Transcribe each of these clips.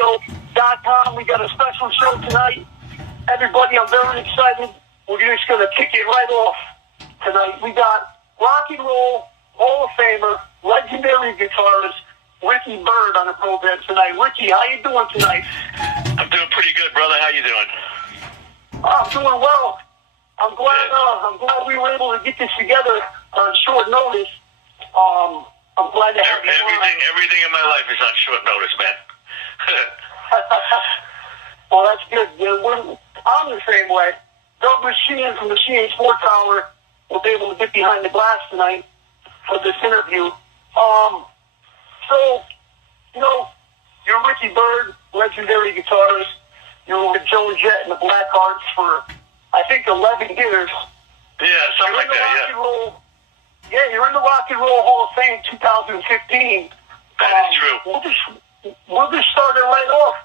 soundcloudradio.com. We got a special show tonight. Everybody, I'm very excited. We're just going to kick it right off tonight. We got Rock and Roll Hall of Famer, legendary guitarist, Ricky Byrd on the program tonight. Ricky, how you doing tonight? I'm doing pretty good, brother. How you doing? I'm doing well. I'm glad we were able to get this together on short notice. I'm glad to have you on. Everything in my life is on short notice, man. Well, that's good. Yeah, I'm the same way. Doug Machine from Machine Sports Hour will be able to get behind the glass tonight for this interview. So, you're Ricky Byrd, legendary guitarist. You were with Joan, Jett and the Blackhearts for, I think, 11 years. Yeah, something like that, yeah. You're in the Rock and Roll Hall of Fame 2015. That is true. We'll just start it right off.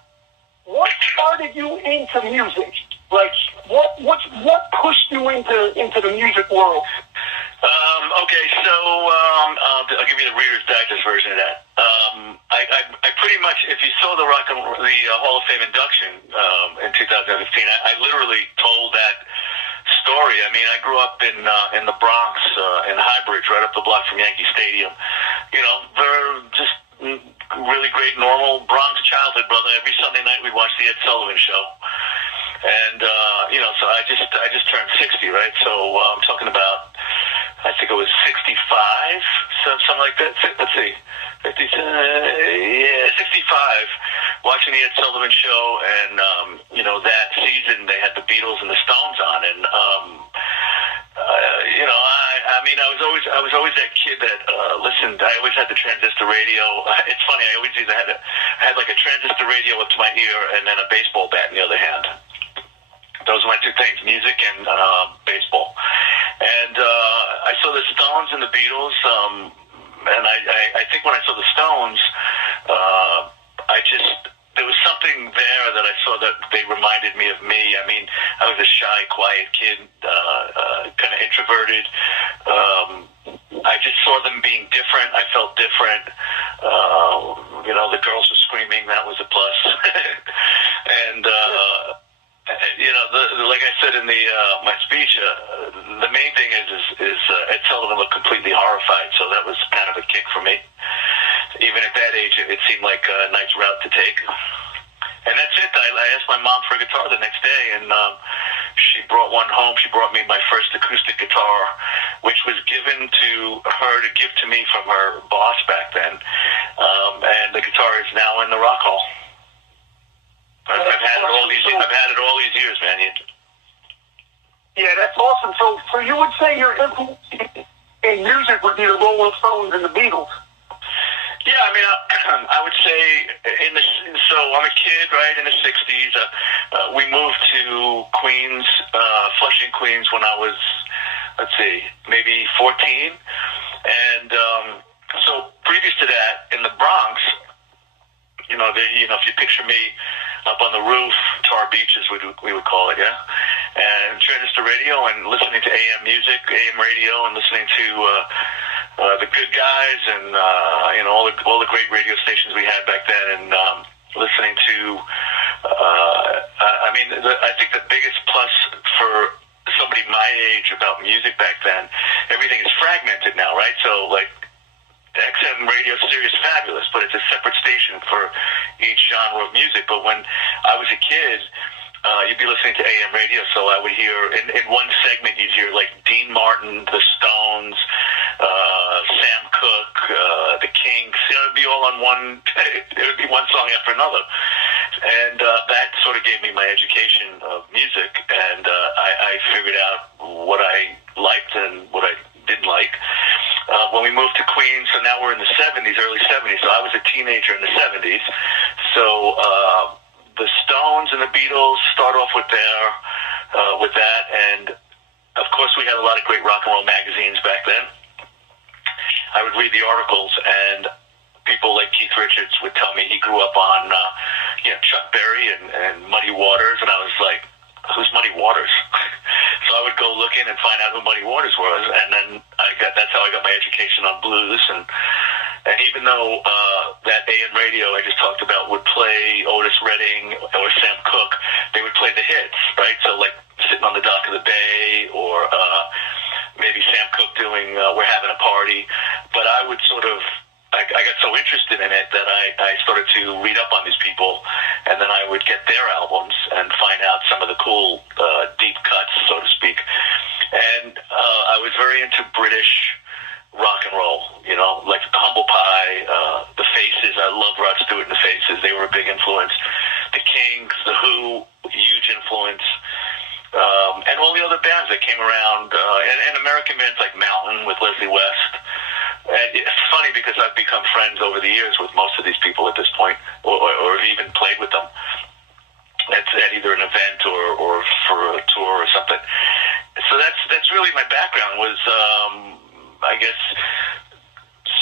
What started you into music? Like, what pushed you into the music world? Okay, so I'll give you the Reader's Digest version of that. I pretty much, if you saw the Hall of Fame induction in 2015, I literally told that story. I mean, I grew up in the Bronx, in Highbridge, right up the block from Yankee Stadium. Very just really great, normal Bronx childhood, brother. Every Sunday night we watched the Ed Sullivan Show. And, so I just turned 60, right? So I'm talking about, I think it was 65, something like that. Let's see, 65, watching the Ed Sullivan Show. And, that season they had the Beatles and the Stones on. And, I was always that kid that listened. I always had the transistor radio. It's funny, I always either had like a transistor radio up to my ear and then a baseball bat in the other hand. Those were my two things, music and baseball. And I saw the Stones and the Beatles, and I think when I saw the Stones, there was something there that I saw that they reminded me of me. I mean, I was a shy, quiet kid, kind of introverted. I just saw them being different. I felt different. The girls were screaming. That was a plus. And, like I said in my speech, the main thing is Ed Sullivan looked completely horrified, so that was kind of a kick for me. Even at that age, it seemed like a nice route to take. And that's it. I asked my mom for a guitar the next day, and she brought one home. She brought me my first acoustic guitar, which was given to her to give to me from her boss back then. And the guitar is now in the Rock Hall. I've had it all these years, man. Yeah, that's awesome. So you would say your influence in music would be the Rolling Stones and the Beatles? Yeah, I mean, I would say so I'm a kid, right, in the 60s. We moved to Queens, Flushing, Queens when I was, maybe 14. And so previous to that, in the Bronx, if you picture me up on the roof, Tar Beach as we would call it, yeah? And transistor radio and listening to AM music, AM radio, and listening to the Good Guys and all the great radio stations we had back then, and listening to I think the biggest plus for somebody my age about music back then, everything is fragmented now, right? So like XM radio, Sirius, fabulous, but it's a separate station for each genre of music. But when I was a kid, you'd be listening to AM radio, so I would hear, in one segment, you'd hear like Dean Martin, the Stones, Sam Cooke, the Kinks. It would be all on one, it would be one song after another. And that sort of gave me my education of music, and I figured out what I liked and what I didn't like. When we moved to Queens, so now we're in the 70s, early 70s, so I was a teenager in the 70s. So the Stones and the Beatles start off with that, and of course we had a lot of great rock and roll magazines back then. I would read the articles, and people like Keith Richards would tell me he grew up on Chuck Berry and Muddy Waters, and I was like, who's Muddy Waters? So I would go looking and find out who Muddy Waters was, and then that's how I got my education on blues. And even though that AM radio I just talked about would play Otis Redding or Sam Cooke, they would play the hits, right? So like Sitting on the Dock of the Bay, or maybe Sam Cooke doing We're Having a Party. But I would sort of, I got so interested in it that I started to read up on these people, and then I would get their albums and find out some of the cool deep cuts, so to speak. And I was very into British rock and roll, you know, like Humble Pie, the Faces. I love Rod Stewart and the Faces. They were a big influence. The Kings, the Who, huge influence. And all the other bands that came around, and American bands like Mountain with Leslie West. And it's funny because I've become friends over the years with most of these people at this point, or have even played with them at either an event or for a tour or something. So that's really my background was, I guess,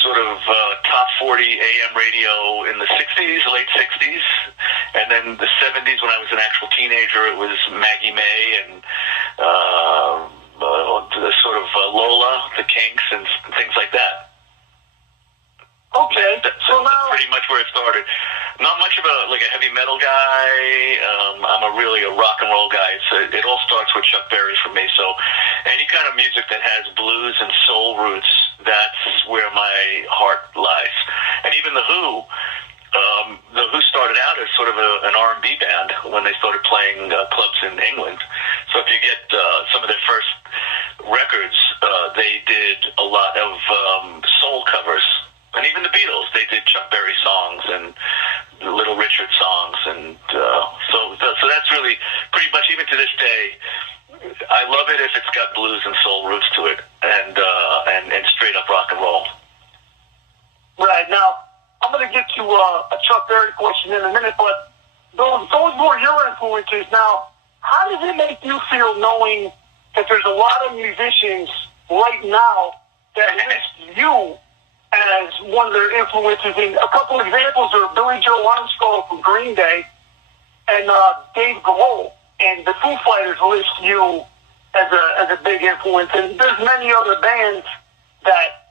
sort of top 40 AM radio in the 60s, late 60s. And then the 70s, when I was an actual teenager, it was Maggie May and the sort of Lola, the Kinks, and things like that. Okay, so now... That's pretty much where it started. Not much of a heavy metal guy. I'm really a rock and roll guy. It all starts with Chuck Berry for me. So any kind of music that has blues and soul roots, that's where my heart lies. And even the Who started out as sort of an R&B band when they started playing clubs in England. So if you get some of their first records, they did a lot of soul covers. And even the Beatles, they did Chuck Berry songs and Little Richard songs, and so that's really pretty much, even to this day, I love it if it's got blues and soul roots to it, and straight up rock and roll. Right, now I'm going to get to a Chuck Berry question in a minute, but those were your influences. Now, how does it make you feel knowing that there's a lot of musicians right now that list you as one of their influences? And a couple examples are Billy Joe Armstrong from Green Day and Dave Grohl, and the Foo Fighters list you as a big influence, and there's many other bands that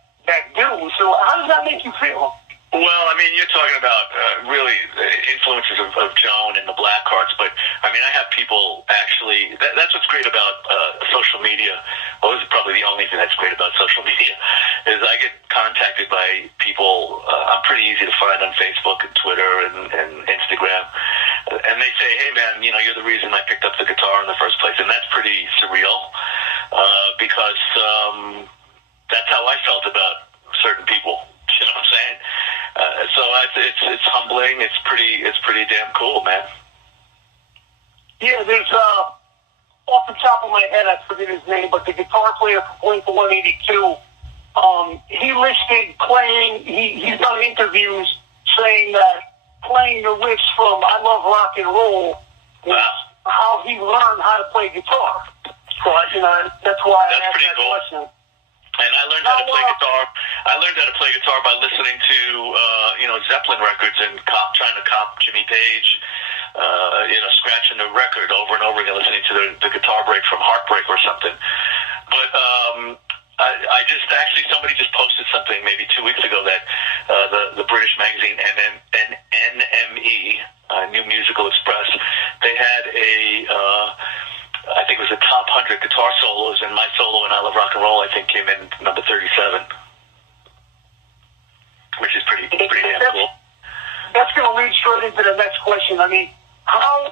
do. So how does that make you feel? Well, I mean, you're talking about really influences of Joan and the Blackhearts, but I mean, I have people actually. That's what's great about social media. Well, this is probably the only thing that's great about social media is I get contacted by people. I'm pretty easy to find on Facebook and Twitter and Instagram, and they say, "Hey, man, you know, you're the reason I picked up the guitar in the first place," and that's pretty surreal because that's how I felt about certain people. You know what I'm saying? So it's humbling. It's pretty damn cool, man. Yeah, there's off the top of my head, I forget his name, but the guitar player for Blink-182, he listed playing. He's done interviews saying that playing the riffs from "I Love Rock and Roll" was how he learned how to play guitar. So that's why I asked that question. And I learned how to play guitar. I learned how to play guitar by listening to, Zeppelin records and trying to cop Jimmy Page, scratching the record over and over again, listening to the guitar break from Heartbreak or something. But I just actually, somebody just posted something maybe 2 weeks ago that the British magazine NME, New Musical Express, they had I think it was a top 100 guitar solos, and my solo in "I Love Rock and Roll" I think came in number 37, which is pretty damn cool. That's going to lead straight into the next question. I mean, how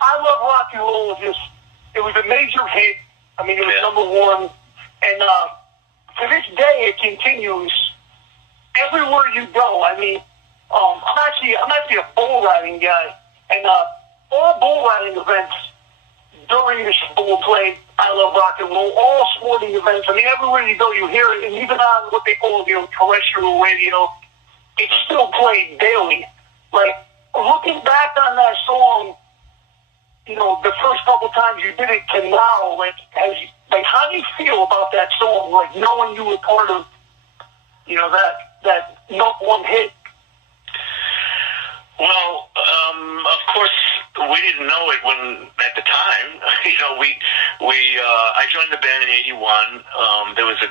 "I Love Rock and Roll" it was a major hit. I mean, it was number one, and to this day it continues everywhere you go. I mean, I'm actually a bull riding guy, and all bull riding events during the show will play "I Love Rock and Roll." All sporting events. I mean, everywhere you go, you hear it, and even on what they call terrestrial radio, it's still played daily. Like, looking back on that song, the first couple times you did it to now, how do you feel about that song? Like, knowing you were part of, that number one hit. Well, of course, we didn't know it at the time. I joined the band in '81. There's a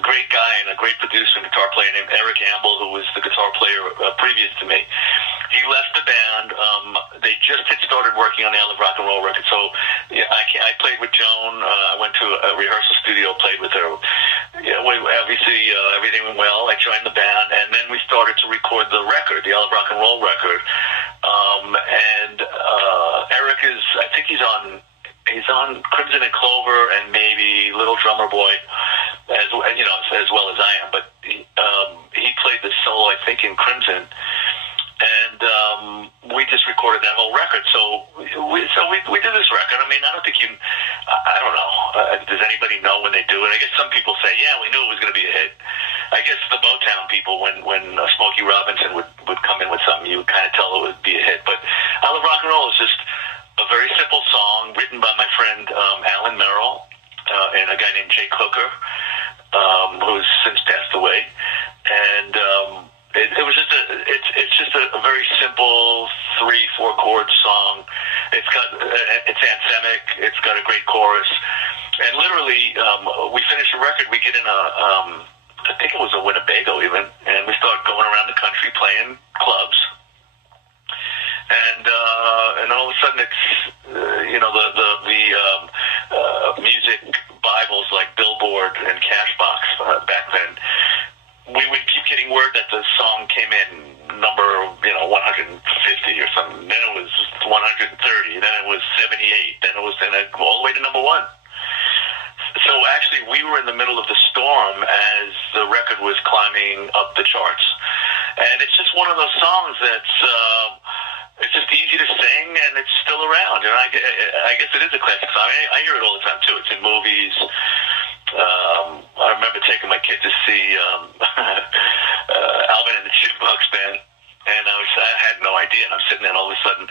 great guy and a great producer and guitar player named Eric Amble, who was the guitar player previous to me. He left the band. They just had started working on the I Love Rock and Roll record, so yeah, I played with Joan. I went to a rehearsal studio, played with her. Yeah, obviously everything went well. I joined the band, and then we started to record the record, the I Love Rock and Roll record. And Eric I think he's on Crimson and Clover and maybe Little Drummer Boy, as well as I am. But he played the solo, I think, in Crimson, and we just recorded that whole record. So we did this record. I mean, I don't think I don't know. Does anybody know when they do it? I guess some people say, yeah, we knew it was going to be a hit. I guess the Motown people, when Smokey Robinson would come in with something, you would kind of tell it would be a hit. But I Love Rock and Roll is just a very simple song written by my friend Alan Merrill and a guy named Jake Hooker, who's since passed away. And it was just it's just a very simple 3-4 chord song. It's anthemic. It's got a great chorus. And literally, we finish the record. We get in I think it was a Winnebago even, and we start going around the country playing clubs. And then all of a sudden, it's the music Bibles like Billboard and Cashbox back then. We would keep getting word that the song came in number 150 or something. Then it was 130. Then it was 78. Then it was all the way to number 1. So actually, we were in the middle of the storm as the record was climbing up the charts, and it's just one of those songs that's. It's just easy to sing, and it's still around. And I guess it is a classic song. I hear it all the time, too. It's in movies. I remember taking my kid to see Alvin and the Chipmunks band, and I had no idea. And I'm sitting there, and all of a sudden,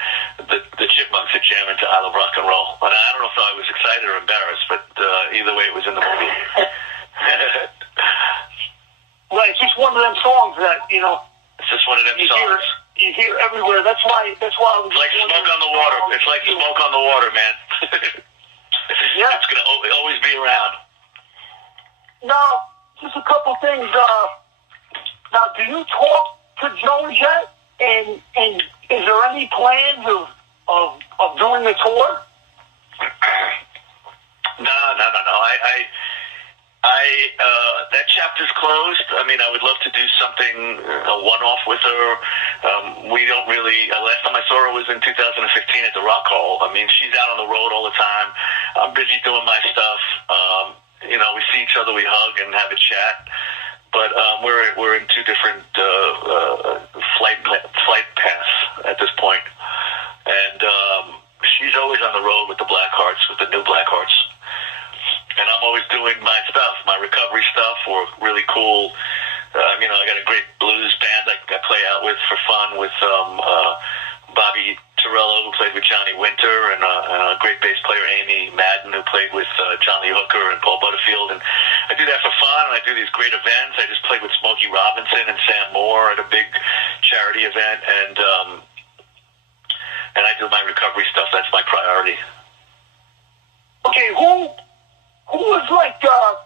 the Chipmunks are jamming to I Love Rock and Roll. And I don't know if I was excited or embarrassed, but either way, it was in the movie. Right, it's just one of them songs that, It's just one of them songs. You hear everywhere. That's why I was. It's like smoke on the water. It's like smoke on the water, man. Yeah. It's gonna always be around. Now, just a couple things. Now, do you talk to Joan yet? And is there any plans of doing the tour? No. That chapter's closed. I mean, I would love to do something, a one-off with her. We don't really. Last time I saw her was in 2015 at the Rock Hall. I mean, she's out on the road all the time. I'm busy doing my stuff. We see each other, we hug and have a chat. But we're in two different flight paths at this point. And she's always on the road with the Blackhearts, with the new Blackhearts. And I'm always doing my stuff, my recovery stuff, or really cool. I got a great blues band I play out with for fun with Bobby Torello, who played with Johnny Winter, and a great bass player, Amy Madden, who played with John Lee Hooker and Paul Butterfield. And I do that for fun, and I do these great events. I just played with Smokey Robinson and Sam Moore at a big charity event, and I do my recovery stuff. That's my priority. Okay, who was like,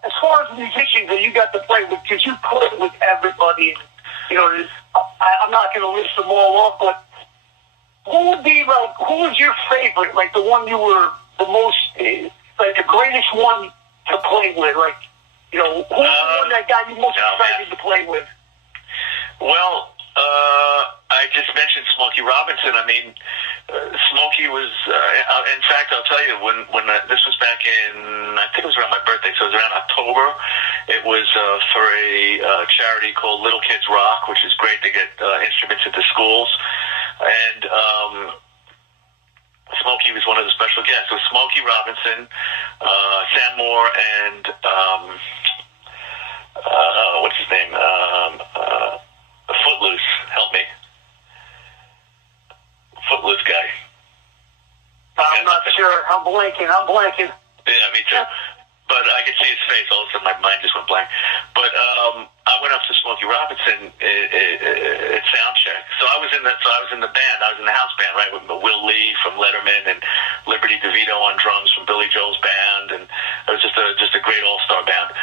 as far as musicians that you got to play with, because you played with everybody, I'm not going to list them all off, but who was your favorite, like the one you were the most, like the greatest one to play with, like, who was the one that got you most excited to play with? Well, I just mentioned Smokey Robinson. I mean, Smokey was, in fact, I'll tell you, when this was back in, I think it was around my birthday, so it was around October. It was for a charity called Little Kids Rock, which is great to get instruments into schools. And Smokey was one of the special guests. So Smokey Robinson, Sam Moore, and what's his name? Footloose. Help me. Footloose guy. I'm not sure. I'm blanking. Yeah, me too. But I could see his face. All of a sudden, my mind just went blank. But I went up to Smokey Robinson at soundcheck. So I was in the band. I was in the house band, right, with Will Lee from Letterman and Liberty DeVito on drums from Billy Joel's band, and it was just a great all-star band.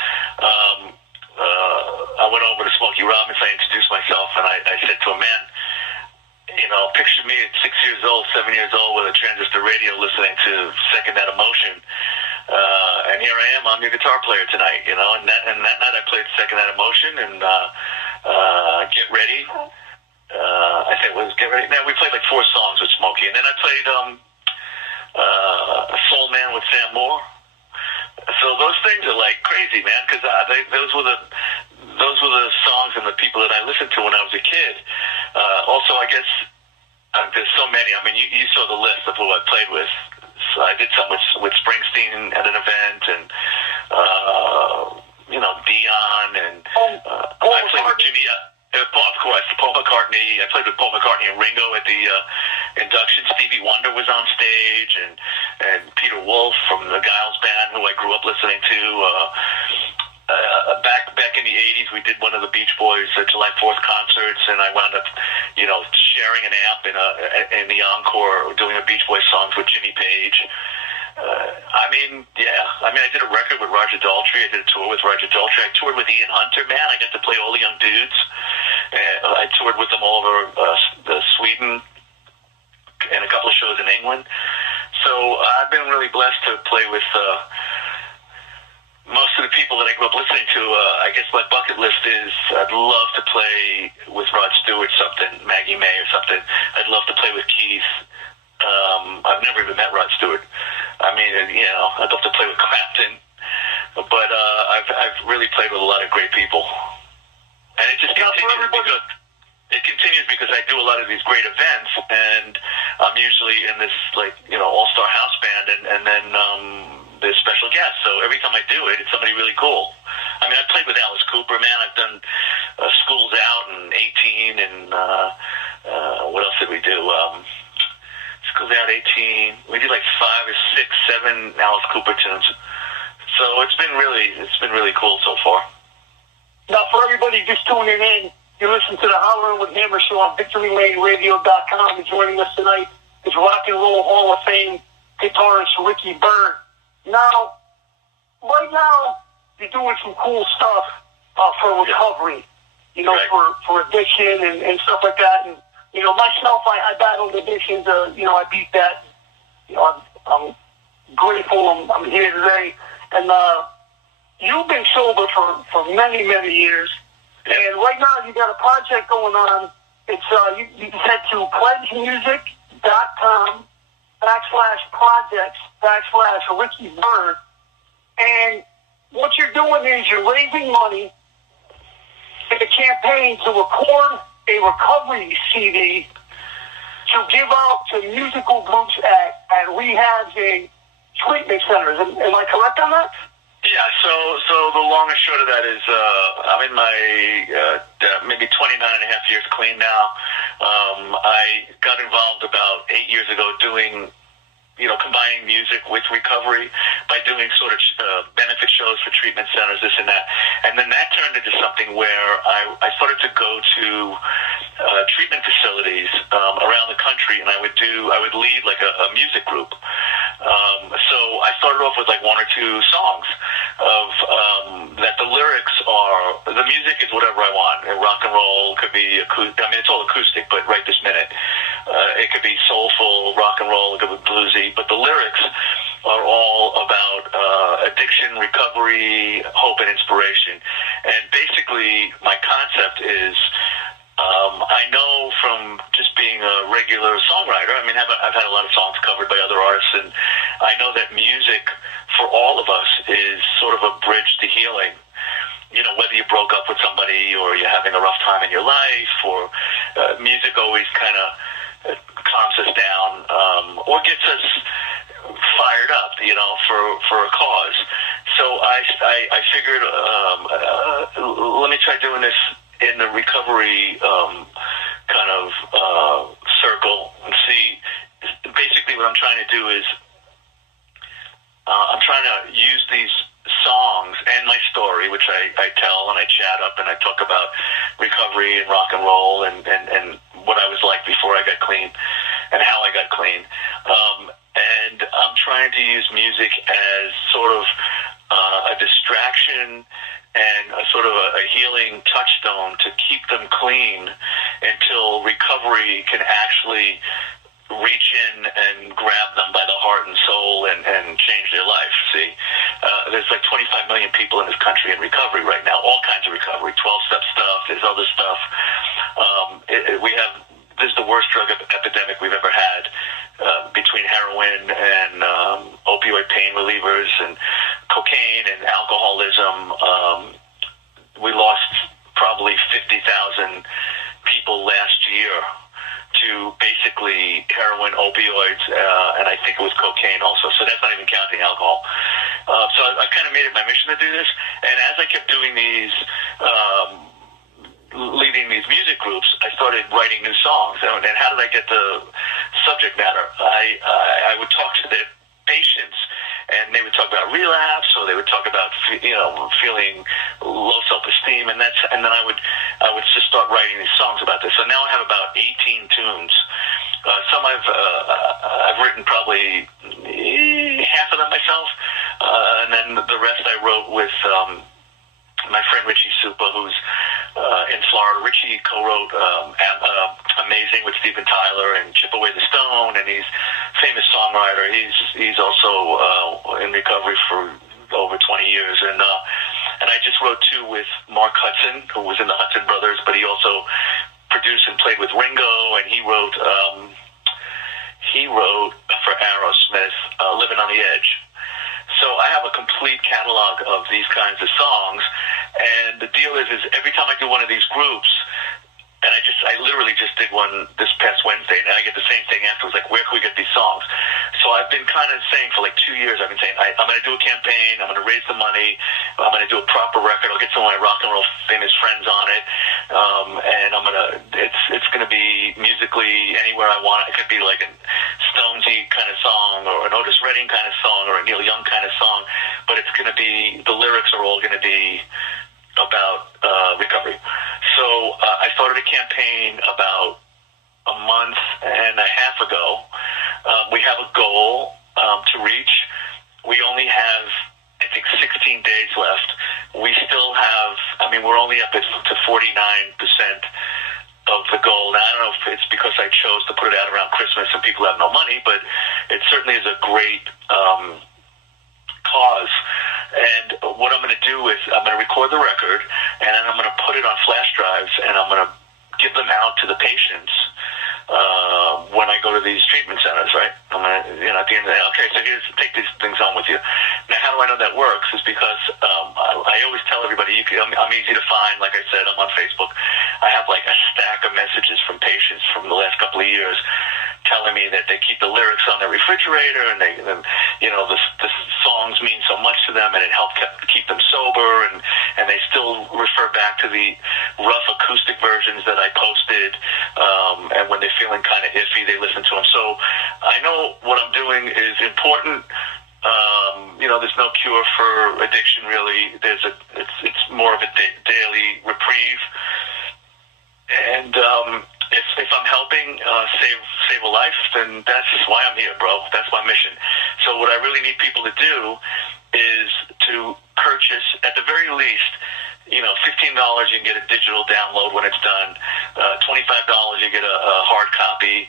I went over to Smokey Robinson. I introduced myself, and I said to him, man, picture me at 6 years old, 7 years old with a transistor radio listening to Second That Emotion. And here I am, I'm your guitar player tonight, you know, and that night I played Second That Emotion and Get Ready. I think it was Get Ready. Now we played like 4 songs with Smokey, and then I played Soul Man with Sam Moore. So those things are like crazy, man, because those were the songs and the people that I listened to when I was a kid. Also, I guess there's so many. I mean, you saw the list of who I played with. So I did some with Springsteen at an event, and you know, Dion, and I played with Jimmy. Of course, Paul McCartney. I played with Paul McCartney and Ringo at the induction. Stevie Wonder was on stage, and Peter Wolf from the Giles Band, who I grew up listening to. Back in the 80s, we did one of the Beach Boys July 4th concerts, and I wound up, you know, sharing an amp in the encore, doing a Beach Boys songs with Jimmy Page. I did a record with Roger Daltrey. I did a tour with Roger Daltrey. I toured with Ian Hunter, man. I got to play all the young dudes. I toured with them all over Sweden and a couple of shows in England. So I've been really blessed to play with most of the people that I grew up listening to. I guess my bucket list is I'd love to play with Rod Stewart something, Maggie May or something. I'd love to play with Keith. I've never even met Rod Stewart. I mean, you know, I'd love to play with Clapton, but I've really played with a lot of great people, and it just continues because I do a lot of these great events, and I'm usually in this, like, you know, all-star house band, and then there's special guests. So every time I do it, it's somebody really cool. I mean, I played with Alice Cooper, man. I've done Schools Out and 18, and what else did we do? Schools Out 18. We did like 5 or 6, 7 Alice Cooper tunes. So it's been really cool so far. Now, for everybody just tuning in, you listen to the Hollering with Hammer show on VictoryLaneRadio.com, and joining us tonight is Rock and Roll Hall of Fame guitarist Ricky Byrd. Now, right now, you're doing some cool stuff for recovery, you know, right, for addiction and stuff like that. And, you know, myself, I battled addictions. You know, I beat that. You know, I'm grateful I'm here today. And you've been sober for many, many years. And right now, you got a project going on. It's you can head to pledgemusic.com/projects/Ricky Byrd. And what you're doing is you're raising money in a campaign to record a recovery CD to give out to musical groups at rehabs and treatment centers. Am I correct on that? Yeah, so the long and short of that is I'm in my maybe 29 and a half years clean now. I got involved about 8 years ago doing, you know, combining music with recovery by doing sort of benefit shows for treatment centers, this and that. And then that turned into something where I started to go to treatment facilities around the country, and I would lead like a music group. So I started off with like 1 or 2 songs of that the lyrics are, the music is whatever I want. Rock and roll could be acoustic. I mean, it's all acoustic, but right this minute. It could be soulful, rock and roll, it could be bluesy, but the lyrics are all about addiction, recovery, hope, and inspiration. And basically, my concept is, I know from just being a regular songwriter, I mean, I've had a lot of songs covered by other artists, and I know that music for all of us is sort of a bridge to healing. You know, whether you broke up with somebody or you're having a rough time in your life, or music always kind of calms us down or gets us fired up, you know, for a cause. So I figured, let me try doing this in the recovery kind of circle and see. Basically, what I'm trying to do is I'm trying to use these songs and my story, which I tell and I chat up and I talk about recovery and rock and roll and what I was like before I got clean and how I got clean. And I'm trying to use music as sort of a distraction and a sort of a healing touchstone to keep them clean until recovery can actually reach in and grab them by the heart and soul and change their life. See, there's like 25 million people in this country in recovery right now, all kinds of recovery, 12-step stuff, there's other stuff. This is the worst drug epidemic we've ever had, between heroin and opioid pain relievers and cocaine and alcoholism. We lost probably 50,000 people last year to basically heroin, opioids, and I think it was cocaine also. So that's not even counting alcohol. So I kind of made it my mission to do this. And as I kept doing these, leading these music groups, I started writing new songs. And how did I get the subject matter? I would talk to the patients, and they would talk about relapse, or they would talk about feeling low self-esteem, and then I would just start writing these songs about this. So now I have about 18 tunes. Some I've written probably half of them myself, and then the rest I wrote with my friend Richie Supa, who's in Florida. Richie co-wrote Amazing with Steven Tyler and Chip Away the Stone, and he's a famous songwriter. He's also in recovery for over 20 years, and I just wrote two with Mark Hudson, who was in the Hudson Brothers, but he also produced and played with Ringo, and he wrote for Aerosmith, Living on the Edge. So I have a complete catalog of these kinds of songs, and the deal is every time I do one of these groups, and I literally just did one this past Wednesday, and I get the same thing afterwards, like, where can we get these songs? So I've been kind of saying for like 2 years, I've been saying, I'm going to do a campaign, I'm going to raise the money, I'm going to do a proper record, I'll get some of my rock and roll famous friends on it, and it's going to be musically anywhere I want. It could be like a Stonesy kind of song, or an Otis Redding kind of song, or a Neil Young kind of song, but it's going to be, the lyrics are all going to be about recovery. So I started a campaign about a month and a half ago. We have a goal to reach. We only have, I think, 16 days left. We still have, we're only up to 49% of the goal. Now, I don't know if it's because I chose to put it out around Christmas and people have no money, but it certainly is a great cause. And what I'm going to do is I'm going to record the record, and then I'm going to put it on flash drives, and I'm going to give them out to the patients when I go to these treatment centers, right? I'm going to, at the end of the day, okay, so take these things home with you. Now, how do I know that works? Is because I always tell everybody, I'm easy to find. Like I said, I'm on Facebook. I have like a stack of messages from patients from the last couple of years telling me that they keep the lyrics on their refrigerator, and the songs mean so much to them, and it helped keep them sober, and they still refer back to the rough acoustic versions that I posted, and when they're feeling kind of iffy, they listen to them. So I know what I'm doing is important. There's no cure for addiction, really. It's more of a daily reprieve, and if I'm helping save a life, then that's why I'm here, bro. That's my mission. So what I really need people to do is to purchase, at the very least, $15 you can get a digital download when it's done. $25 you get a hard copy.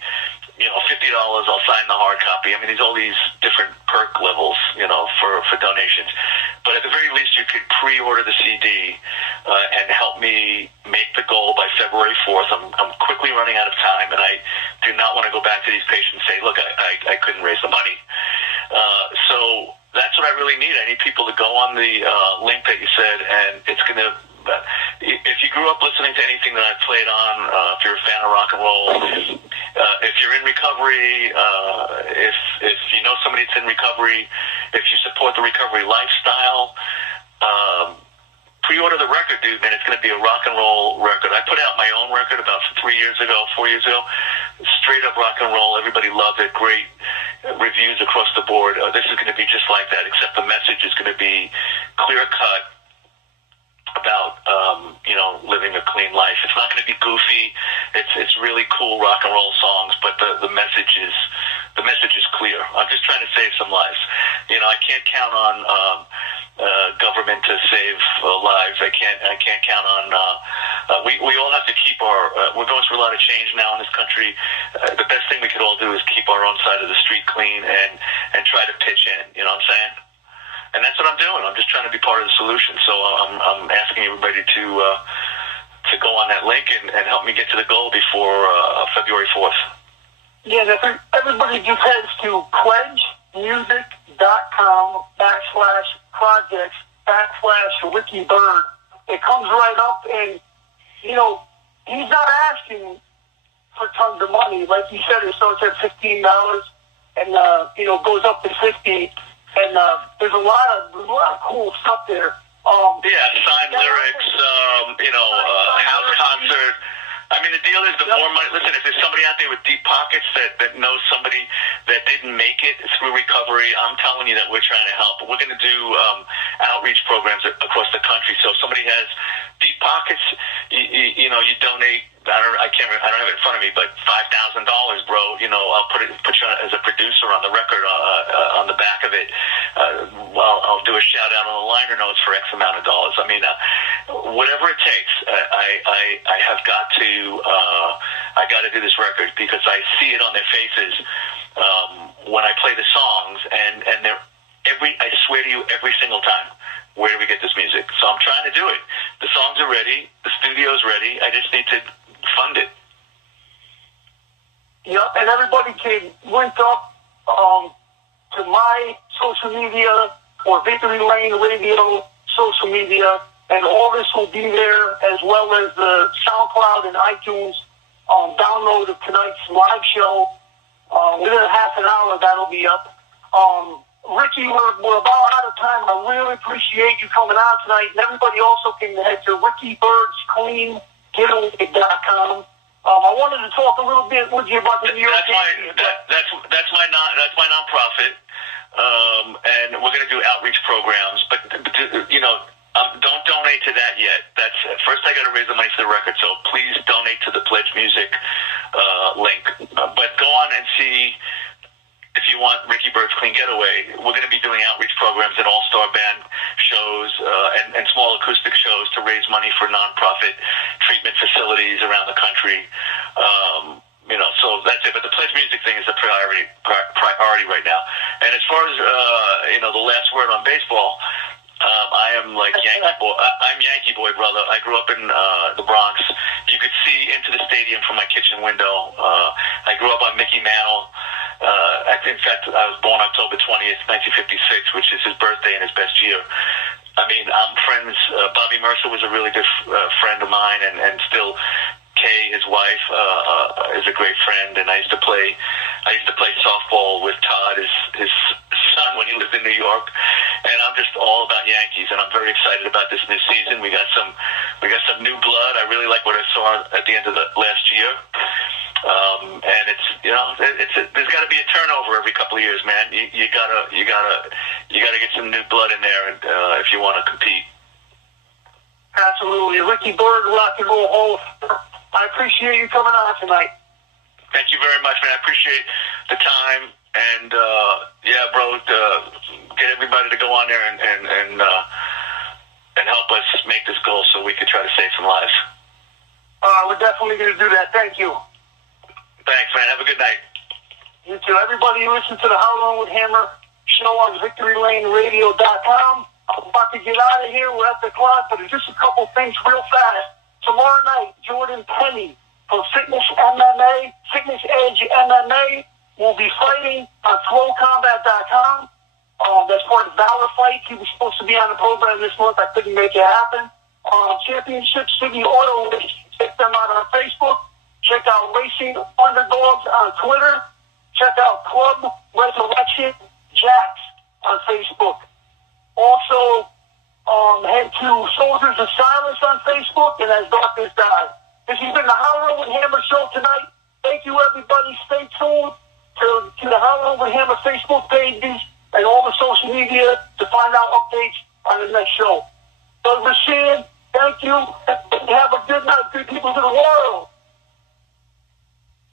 $50 I'll sign the hard copy. There's all these different perk levels, for donations. But at the very least, you could pre-order the CD and help me make the goal by February 4th. I'm quickly running out of time, and I do not want to go back to these patients and say, look, I couldn't raise the money. So that's what I really need. I need people to go on the link that you said, and it's going to, if you grew up listening to anything that I played on, if you're a fan of rock and roll, if you're in recovery, if you know somebody that's in recovery, if you support the recovery lifestyle, pre-order the record, dude, man. It's going to be a rock and roll record. I put out my own record about 4 years ago, straight up rock and roll. Everybody loved it. Great reviews across the board. This is going to be just like that, except the message is going to be clear-cut about living a clean life. It's not going to be goofy. It's really cool rock and roll songs, but the message is clear. I'm just trying to save some lives. I can't count on government government to save lives. I can't count on. We all have to keep our. We're going through a lot of change now in this country. The best thing we could all do is keep our own side of the street clean and try to pitch in. You know what I'm saying? And that's what I'm doing. I'm just trying to be part of the solution. So I'm asking everybody to go on that link and help me get to the goal before February 4th. Yeah, everybody just heads to pledgemusic.com/projects/Ricky Byrd. It comes right up, and, you know, he's not asking for tons of money. Like you said, it starts at $15 and, you know, goes up to $50. And there's a lot of cool stuff there. Signed lyrics, house concert. I mean, the deal is the more money. Listen, if there's somebody out there with deep pockets that knows somebody that didn't make it through recovery, I'm telling you that we're trying to help. We're going to do outreach programs across the country. So if somebody has deep pockets, you donate. I don't have it in front of me, but $5,000, bro. You know, I'll put you on as a producer on the record on the back of it. I'll do a shout out on the liner notes for X amount of dollars. I mean, whatever it takes. I have got to. I got to do this record because I see it on their faces when I play the songs, and they're I swear to you, every single time. Where do we get this music? So I'm trying to do it. The songs are ready. The studio's ready. I just need to fund it. Yep, and everybody can link up to my social media or Victory Lane Radio social media, and all this will be there, as well as the SoundCloud and iTunes download of tonight's live show. Within a half an hour, that'll be up. Ricky, we're about out of time. I really appreciate you coming out tonight. And everybody also can head to RickyByrdsCleanGetaway.com. I wanted to talk a little bit with you about the New York Yankees. That's my nonprofit, and we're going to do outreach programs. But don't donate to that yet. That's first. I got to raise the money for the record. So please donate to the Pledge Music link. But go on and see. If you want Ricky Byrd's Clean Getaway, we're going to be doing outreach programs and all-star band shows and small acoustic shows to raise money for nonprofit treatment facilities around the country. So that's it. But the Pledge Music thing is a priority right now. And as far as the last word on baseball, I am like Yankee boy. I'm Yankee boy, brother. I grew up in the Bronx. You could see into the stadium from my kitchen window. I grew up on Mickey Mantle. In fact, I was born October 20th, 1956, which is his birthday and his best year. I mean, I'm friends. Bobby Mercer was a really good friend of mine, and still Kay, his wife, is a great friend. And I used to play softball with Todd, his son, when he lived in New York. And I'm just all about Yankees, and I'm very excited about this new season. We got some new blood. I really like what I saw at the end of the last year. And there's got to be a turnover every couple of years, man. You gotta get some new blood in there, and if you want to compete. Absolutely, Ricky Byrd, Rock and Roll Hall. I appreciate you coming on tonight. Thank you very much, man. I appreciate the time, and bro, get everybody to go on there and help us make this goal so we could try to save some lives. We're definitely going to do that. Thank you. Thanks, man. Have a good night. You too. Everybody listen to the Hollering with Hammer show on VictoryLaneRadio.com. I'm about to get out of here. We're at the clock, but there's just a couple things real fast. Tomorrow night, Jordan Penny from Fitness Edge MMA will be fighting on FlowCombat.com. That's part of Valor Fight. He was supposed to be on the program this month. I couldn't make it happen. Championship City Auto Race. Check them out on Facebook. Check out Racing Underdogs on Twitter. Check out Club Resurrection Jacks on Facebook. Also, head to Soldiers of Silence on Facebook and As Darkness Dies. This has been the Hollering with Hammer show tonight. Thank you, everybody. Stay tuned to the Hollering with Hammer Facebook pages and all the social media to find out updates on the next show. Doug Rashid, thank you. Have a good night, good people of the world.